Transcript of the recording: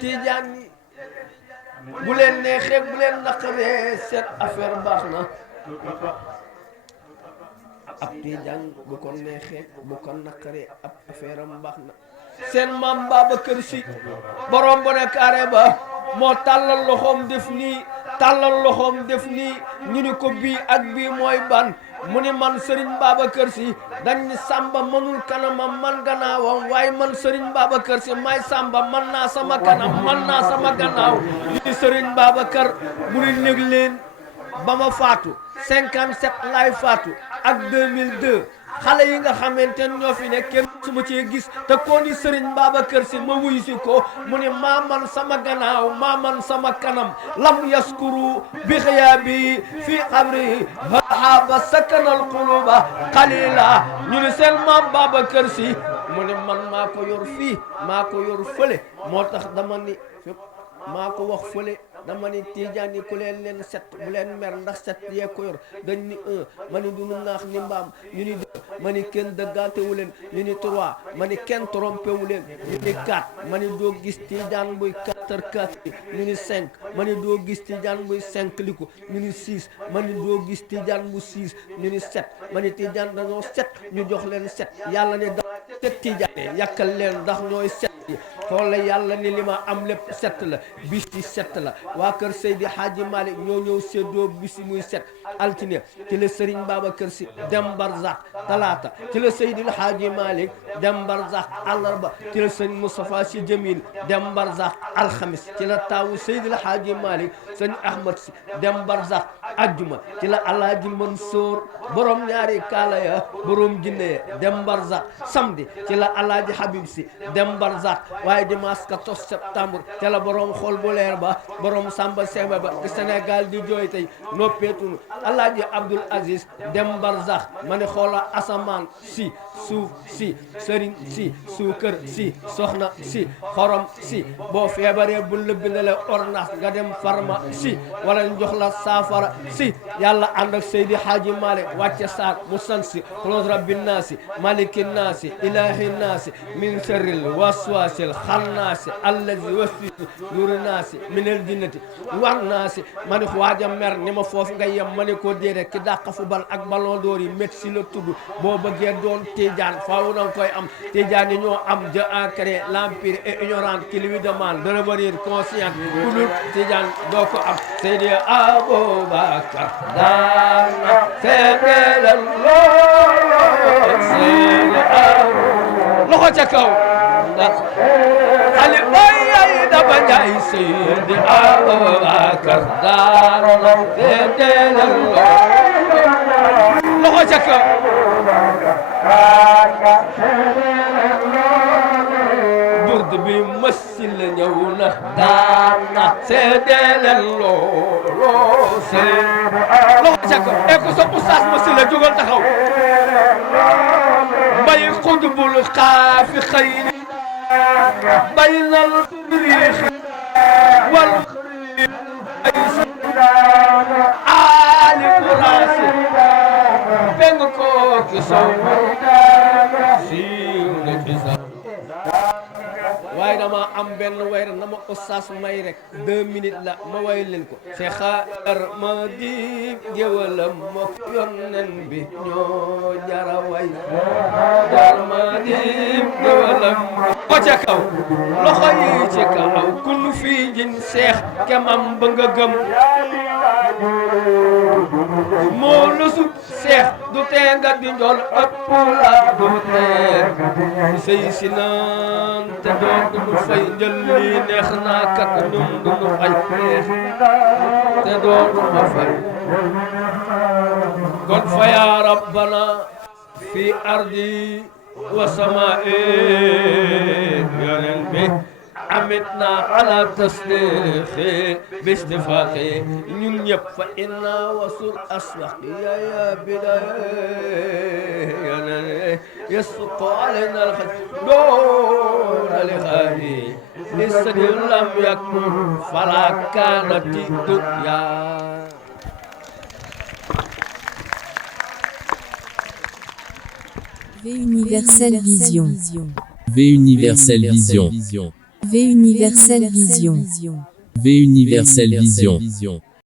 tiijaan yi bu leen neexee bu leen naqaree seen affaire baax na ab tiijaan bu ko neexee bu ko naqaree ab affaire am baax na seen maam Babacar Si borom bu ne carré ba moo tàllal loxoom def nii tàllal loxoom def nii ñu ni ko bii ak bii mooy ban mu ni man Serigne Babacar Si dañ ni Samba mënul kanamam man gannaawam waaye man Serigne Babacar Si may Samba man naa sama kanam man naa sama gannaaw ñu ni Serigne Babacar mu ni néeg leen ba ma faatu 57 laay faatu ak 2002 xale yi nga xamante ne ñoo fi ne kenn su ma cee gis te koo ni Serigne Babacar Si ma wuyu si ko mu ne maa man sama gannaaw maa man sama kanam lam yaskuru bi xiyaabi fii xabri haaba sakanal quluba qalila ñu ne seen maam Babacar Si mu ne man maa ko yor fii maa ko yor fële moo tax dama ni maa ko wax fële dama ni tiijaan yi ku leen set bu leen mer ndax set yee ko yor dañ ni 1 ma ni du nu naax ni mbaam ñu ni 2 ma ni kenn dëggaantewu leen ñu ni 3 ma ni kenn trompé wu leen ñu ni 4 ma ni doo gis tiijaan buy 4 ñu ni 5 ma ni doo gis tiijaan buy 5 liku ñu ni 6 ma ni doo gis tiijaan bu 6 ñu ni 7 ma ni tiijaan dañoo set ñu jox leen set yàlla ne da set tiijaan yàkkal leen ndax ñooy set xool la yàlla ni li ma am lépp set la bis ci set la waa kër Seydi Hadji Malick ñoo ñëw séddoo bis muy set altine ci la Serigne Babacar Si dem Barzak talaata ci la Seydi Hadji Malick dem Barzak àllarba ci la sëñ Moustapha Sy Jamil dem Barzak alxamis ci la taawu Seydi Hadji Malick sëñ Ahmad Si dem Barzak ajjuma ci la Alaaji Mansour borom ñaari kaala ya borom jinne ya dem Barzak samedi ci la Alaaji Habib Si dem Barzak waaye dimanche 14 septembre ci la borom xol bu leer ba borom Samba Semba ba Sénégal di jooy tey noppeetunu Alaaji Abdoul Aziz dem Barzak ma ne xoola asamaan si suuf si sëriñ si suukër si soxna si xorom si boo feebaree bu la bindalee ordonnance nga dem pharma si wala ñu jox la saafara si yàlla ànd ak Seydi Hadji Malick wàcce saar mu san si xulóos rabbi naasi maliki naasi ilahi naasi min sharril waswasil xannaasi allazi waswisu nuru naasi minal jinnati war naasi ma ne waaja mer ni ma foofu nga yem ma ne ko déedéet ki dàq fu bal ak ballon d'or yi métti la tudd boo bëggee doon Tijaan faaw na nga koy am Tijaan yi ñoo am Dieu a créé l'empire et ignorant qui lui demande de revenir conscient ku dul Tijaan doo ko am Seydi Aboubacar daana seedeelal lool Seydi Aboubacar loxo ca kaw ndax xale ay daba njaay Seydi Aboubacar daana seedeelal lool loxo ca kaw burd bi mësil la ñëw na daana seedeelal lool loxo ca kaw e ko sa oustaz mësil la jógal taxaw mbay xudbul xaafi xayri baynal riix wal ay aali kuraasi benn koo ki sow siiw na ci sax waaye dama am benn weer na ma oustaz may rek 2 minutes la ma way leen ko Cheikh ma di géwalam mok yonnen bi ñoo jara way ma di géwalam ko ca kaw loxo yi ci kaw kun fii jin Cheikh kemam ba nga gëm moo la sut Cheikh du tee nga di njool ëpp la du tee sëy si naan te doon du fay njël lii neex naa kat ñun du nu fay te doon du ma fay kon fa yaa rabbana fi ardi wa samaa'i yonen bi amitna ala tasdiqi bi istifaqi ñun ñëpp fa inna wasul aswaqi ya bidaya يسق علينا الخير دون لغاية للسدير لم يكن فلا كانت الدنيا V Universelle Vision. V Universelle Vision. V Universel Vision. V Universel Vision.